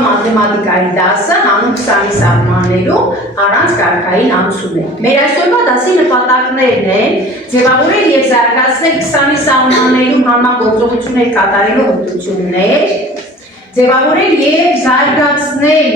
Մաթեմատիկայի դասը հանուն 20-ի սահմաններում առանց կարգային անցումներ։ Մեր այսօրվա դասի նպատակներն են ձևավորել և զարգացնել 20-ի սահմաններում համագործակցություններ կատարելու հմտություններ, ձևավորել և զարգացնել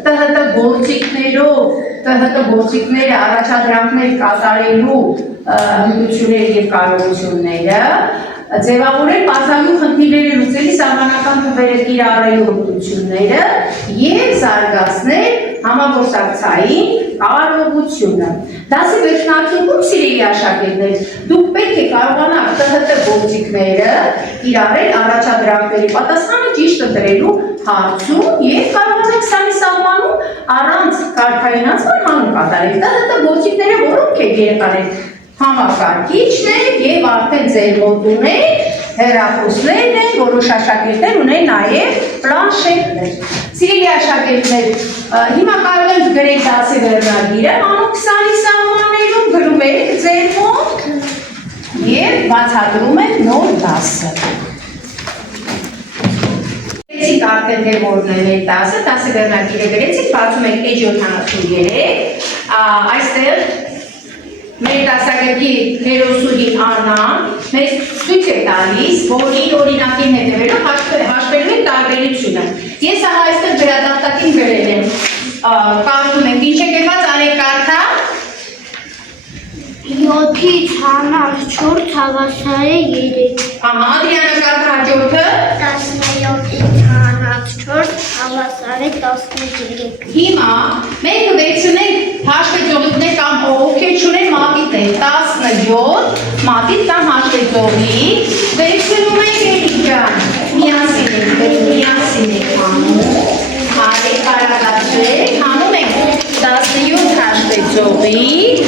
ՏՀՏ գործիքներով ՏՀՏ գործիքները առաջադրանքներ կատարելու հմտություններ և կարողությունները, ձևավորել բացահայտելու խնդիրների լուծելի սահմանական թվերը կիրառելու հմտությունները և զարգացնել համագործակցային կարողությունը։ Դասի վերջնարդյունքում, սիրելի աշակերտներ, դուք պետք է կարողանաք ՏՀՏ գործիքները կիրառել առաջադրանքների պատասխանը ճիշտ ընտրելու հարցում և կարողանաք 20-ի սահմանում առանց կարգայնացման հանուն կատարել։ ՏՀՏ գործիքները որոնք եք երեխաներ, համակարգիչն է և արդեն ձեր մոտ ունեն հեռախոսներն են, որոշ աշակերտներ ունեն նաև պլանշետներ։ Սիրելի աշակերտներ, հիմա կարող ենք գրել դասի վերնագիրը, հանուն 20-ի սահմաններում գրում եք ձեր մոտ և բացատրում եք նոր դասը։ Գրեցիք արդեն թե որն է մեր դասը, դասի վերնագիրը գրեցիք, բացում եք էջ 73, այստեղ մեր դասագրքի հերոսուհին Աննան մեզ ցույց է տալիս, որ իր օրինակին հետևելով հաշվելու են տարբերությունը։ Ես ահա այստեղ վերադարձակին գրել եմ, կարդում ենք, ինչ է գրված, արեք կարդա։ 7-ից հանած 4 հավասար է 3։ Ահա, Ադրիանա կարդա հաջորդը։ 17-ից հանած 4 հավասար է 13։ Հիմա մենք կվերցնենք հաշվետվողիկներ կամ ովքեր չունեն մատիտներ, 17 մատիտ կամ հաշվետվողիկ, վերցնում ենք էլի ջան, միասին եք հանում, արեք կարադացրեք, հանում ենք 17 հաշվետվողիկ,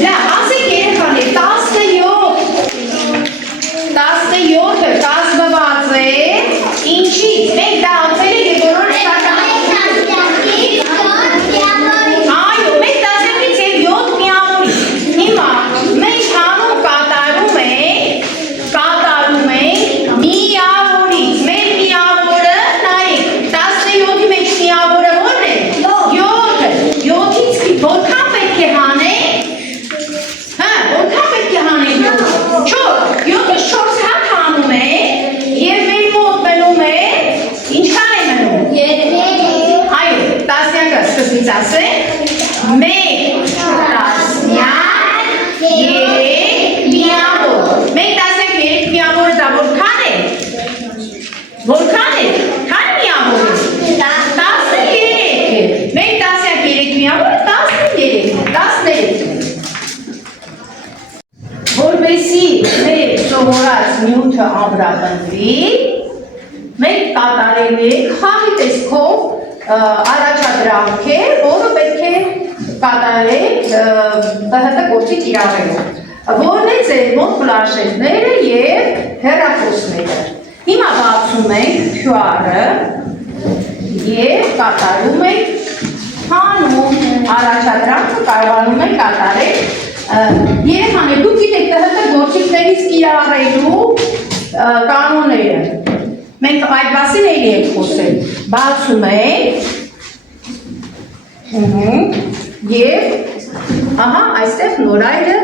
լավ, ասեք երեխաներ, 17-ը կազմված է, ինչից, մենք դա ացել ենք բոլոր այո, մենք դասերից և 7 միավորից, հիմա մենք հանում կատարում ենք միավորից, մեր միավորը, նայեք, 17-ի մեջ միավորը որն է, 7-ը, 7-ից որքան պետք է հանենք, որքան պետք է հանենք 7-ից 4 հատ հանում ենք և մեր մոտ մնում է, ինչքան է մնում, այո, տասնյակը սկզբից ասենք, 1 տասնյակ 3 միավոր, 1 տասնյակ 3 միավորը դա որքան է, քանի միավոր է, 13 է, 1 տասնյակ 3 միավորը 13 է, որպեսզի մեր սովորած նյութը ամրապնդվի, մենք կատարելու ենք խաղի տեսքով առաջադրանքեր, որը պետք է կատարել ՏՀՏ գործի կիրառելով, որն է ձեր մոտ պլանշետները և հեռախոսները։ Հիմա բացում ենք QR-ը և կատարում ենք հանում առաջադրանքը կարողանում ենք կատարել երեխաներ, դուք գիտեք ՏՀՏ գործիքներից կիրառելու կանոնները։ Մենք այդ մասին էլի ենք խոսել։ Բացում ենք և ահա այստեղ նորայրը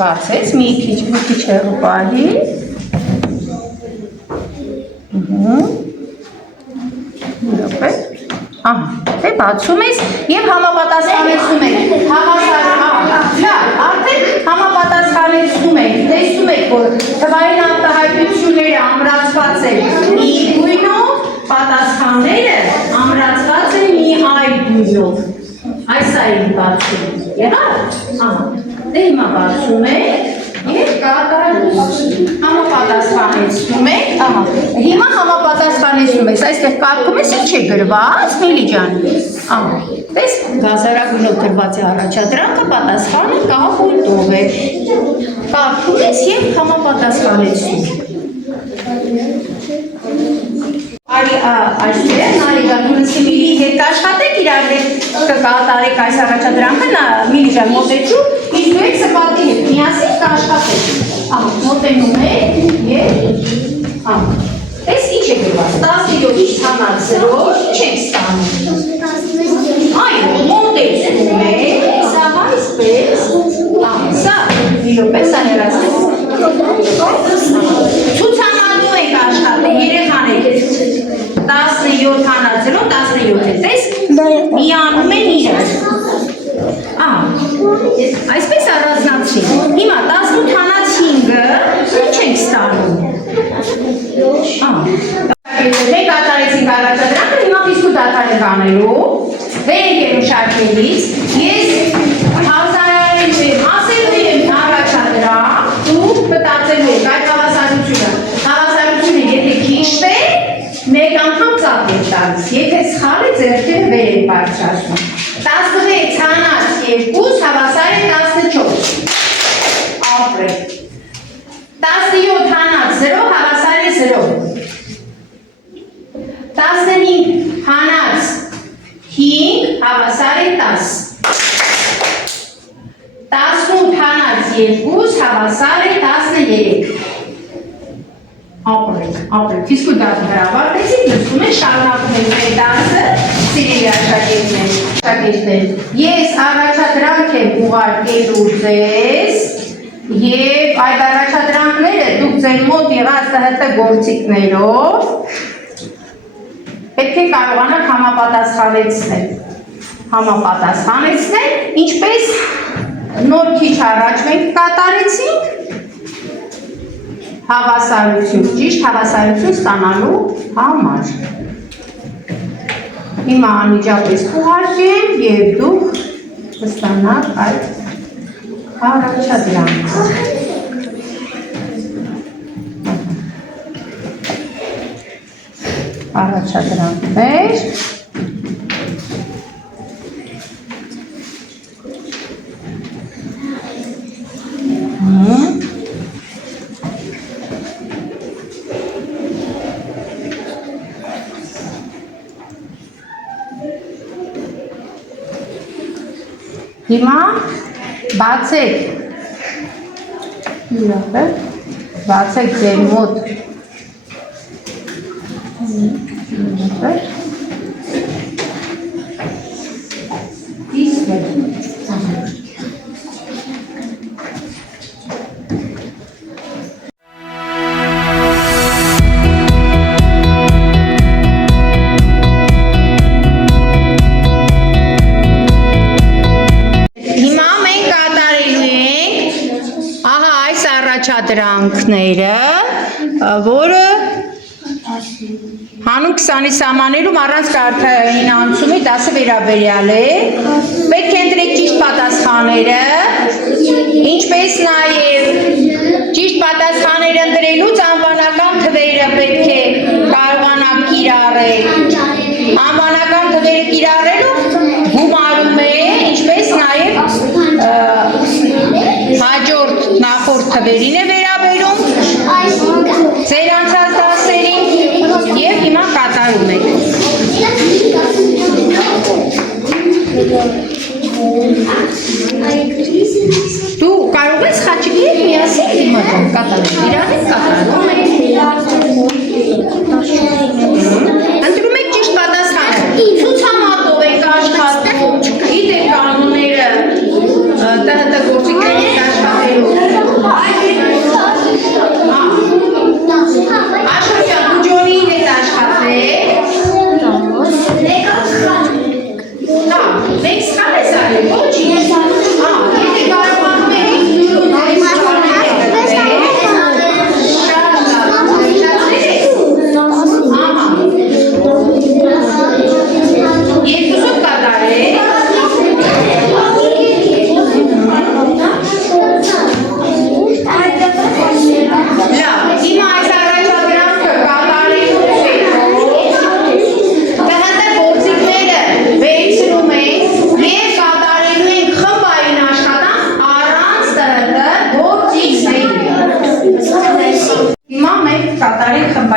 բացեց, մի քիչ հեռու պահի։ Դե բացում ես և համապատասխանեցնում ենք, արդեն համապատասխանեցնում ենք, տեսնում եք, որ թվային արտահայտությունները ամրացված են մի գույնով, պատասխանները ամրացված են մի այլ գույնով, այս այն բացում, եղավ, դե հիմա բացում ենք, և կատարում համապատասխանեցնում ենք, հիմա համապատասխանեցնում ես, այստեղ կարգում ես ինչ է գրված, Միլի ջան, տես գազարագույնով գրված է առաջադրանքը, պատասխանը կապույտով է, կարգում ես և համապատասխանեցնում, Արի այստեղ նայեք դուրսի միլի հետ աշխատեք իրար հետ կկատարեք այս առաջադրանքը միլիժան մոտեցու իսկ դու եք սպատի հետ միասին կաշխատեք ահա մոտենում եք եւ ահա Այս ինչ է գրված 17-ից հանած 0 ինչ եք ստանում այո մոտեցնում եք սա այսպես ահա սա միլոպես աներասն Ցուցանալու եք աշխատել երեխաներ 17 հանած 0 17 է տես միանում են իրար այսպես առանձնացրի հիմա 18 հանած 5-ը ինչ ենք ստանում Մենք կատարեցինք առաջադրանքը, հիմա ֆիզկուլ դադար ենք անելու, վեր ենք ելնում շարքերից, ես ասելու եմ առաջադրանք, դուք մտածելու եք այդ հավասարությունը եթե ճիշտ է, մեկ անգամ ծափ եք տալիս, եթե սխալ է ձեռքերը վեր եք բարձրացնում, 16 հանած 2 հավասար է 14, ապրեք, 17 հանած 0 հավասար է 0 15 հանած 5 հավասար է 10 18 հանած 2 հավասար է 13 ապրեք ֆիզկուլ դասը ավարտեցիք լսում եք շարունակում եք մեր դասը սիրելի աշակերտներ ես առաջադրանք եմ ուղարկելու ձեզ Եվ այդ առաջադրանքները դուք ձեր մոտ եղած ՏՀՏ գործիքներով պետք է կարողանաք համապատասխանեցնել, ինչպես նոր քիչ առաջ մենք կատարեցինք հավասարություն, ճիշտ հավասարություն ստանալու համար։ Հիմա անմիջապես կուղարկեմ և դուք կստանաք այդ առաջադրանքը։ Առաջադրանքներ Հիմա բացեք ձեր մոտ առաջադրանքները, որը հանուն 20-ի սահմաններում առանց կարգային անցումի դասը վերաբերյալ է, պետք է ընտրեք ճիշտ պատասխանները, ինչպես նաև ճիշտ պատասխանները ընտրելուց անվանական թվերը պետք է կարողանաք կիրառել, անվանական թվերը կիրառելու գումարում է, ինչպես նաև հաջորդ նախորդ թվերին է վերաբերում, ձեր անցած դասերին և հիմա կատարում եք։ Դու կարող ես խաչիկի հետ միասին կատարել, իրար հետ կատարել։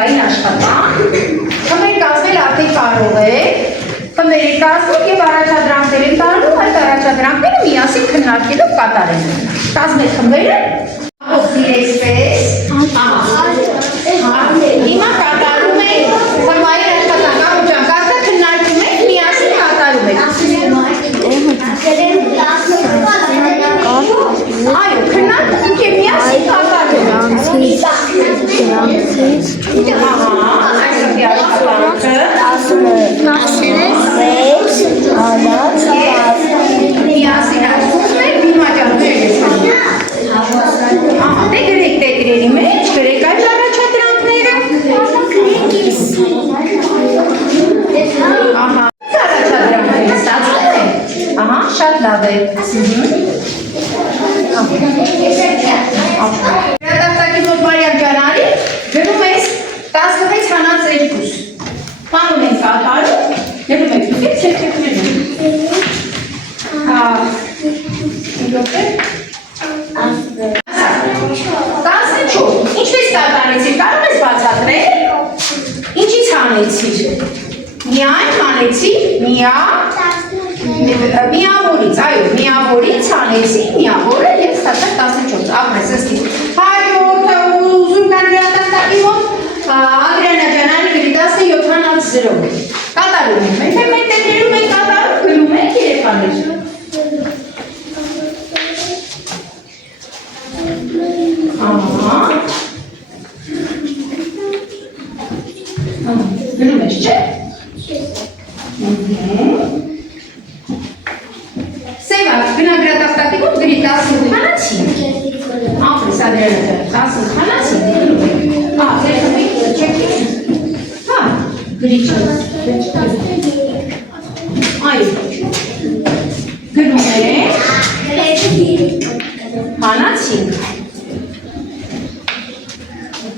կարգային աշխատանք։ Խմբեր կազմել արդեն կարող եք։ Խմբեր կազմել եւ առաջադրանքներ են տալու, այդ առաջադրանքները միասին քննարկելով կատարել։ Կազմել խմբերը, ոսիրեցպես, հիմա կատարում եք խմբային աշխատանք, կարգը քննարկում եք, միասին կատարում եք։ Այո, քննարկում եք միասին կատարում եք։ Այսօր աշխատանքը միասին աշխատում եք, դիմաջաններ դե գրեք տետրերի մեջ, գրեք այդ առաջադրանքները։ Առաջադրանքները ստացվում է։ Շատ լավ է։ Հրատապտակի մոտ Մարիամ ջան արի, գրում ես 16 հանած 2։ Պանում ենք կատարում, ներում եք դուք չեքներում։ Ինչպես կատարեցիր, կարող ես բացատրել, ինչից հանեցիր, միայն հանեցիր միավորից, այո, միավորից հանեցիր, միավորը և ստացար 14, ապրես ըստի, հայորդը ուզում կան հրատապտակի մոտ, Ադրիանա ջանանի գրի 17 հանած 0, կատարում ենք, եթե մենք տետրերում ենք կատարում, գրում ենք երեխաներ։ Գրում ես, չէ՞։ Սևա, գնա հրատապտակի մոտ գրի 18 հանացի։ Ապրես Ադրիանա ջան, 18 հանացի, գրում եք։ Ձեր խմբի չեք գրի չէ։ Այո, գրում եք, հանացի,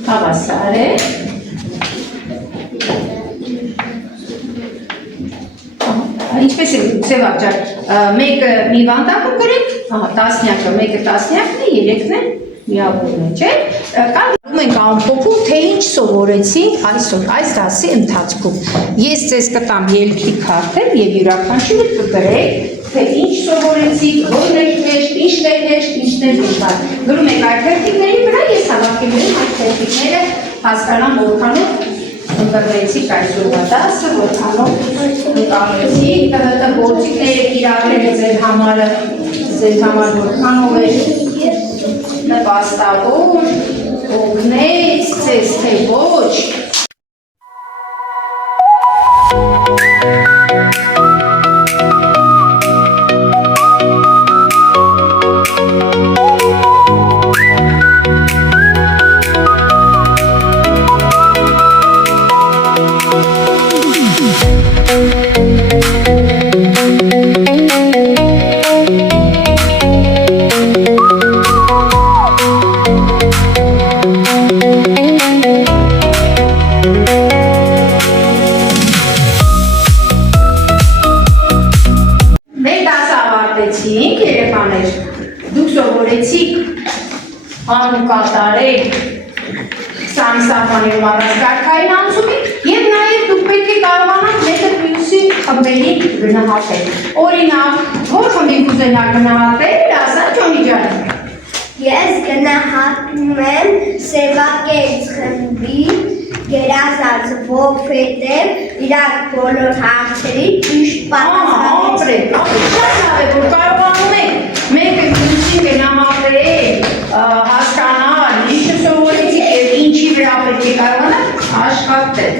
հավասար է, ինչպես է Սևակ ջան, մեկը մի վանդակում գրեք, տասնյակը, մեկը տասնյակն է, երեքն է միավորն է, չէ՞։ Կարողում ենք ամփոփում, թե ինչ սովորեցինք այսօր, այս դասի ընթացքում։ Ես ձեզ կտամ ելքի քարտեր եւ յուրաքանչյուրը կգրեք, թե ինչ սովորեցիք, որն է հեշտ, ինչն է հեշտ, ինչն է դժվար։ Գրում եք այդ թերթիկների վրա, ես հավաքել եմ այդ թերթիկները, հասկանամ որքանով ընտրվեցիք այսօրվա դասը, որքանով ընկալեցիք, ՏՀՏ գործիքները կիրառել ձեր համար որքանով է նպաստավոր, օգնեց ձեզ, թե ոչ։ Կատարեք սան սահմաններում առանց կարգային անցումի և նաև դուք պետք է կարողանաք մեկը մյուսի խմբերի գնահատել։ Օրինակ, որ խմբի կուզենաք գնահատել, ասա Ջոնի ջան։ Ես գնահատում եմ Սևակեից խմբի գերազանց որովհետև իրար բոլոր հարցերի ճիշտ պատասխանեցին։ Շատ լավ է, որ կարողանում եք մեկը մյուսին գնահատել, հասկանալ, ինչը սովորեցիք և ինչի վրա պետք է կարողանաք աշխատել։